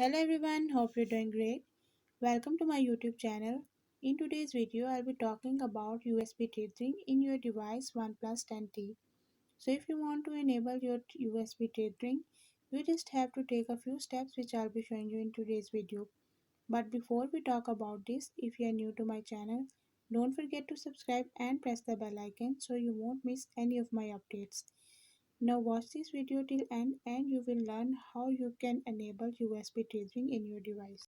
Hello everyone, hope you're doing great. Welcome to my YouTube channel. In today's video, I'll be talking about USB tethering in your device OnePlus 10T. So if you want to enable your USB tethering, you just have to take a few steps which I'll be showing you in today's video. But before we talk about this, if you are new to my channel, don't forget to subscribe and press the bell icon so you won't miss any of my updates. Now watch this video till end and you will learn how you can enable USB tethering in your device.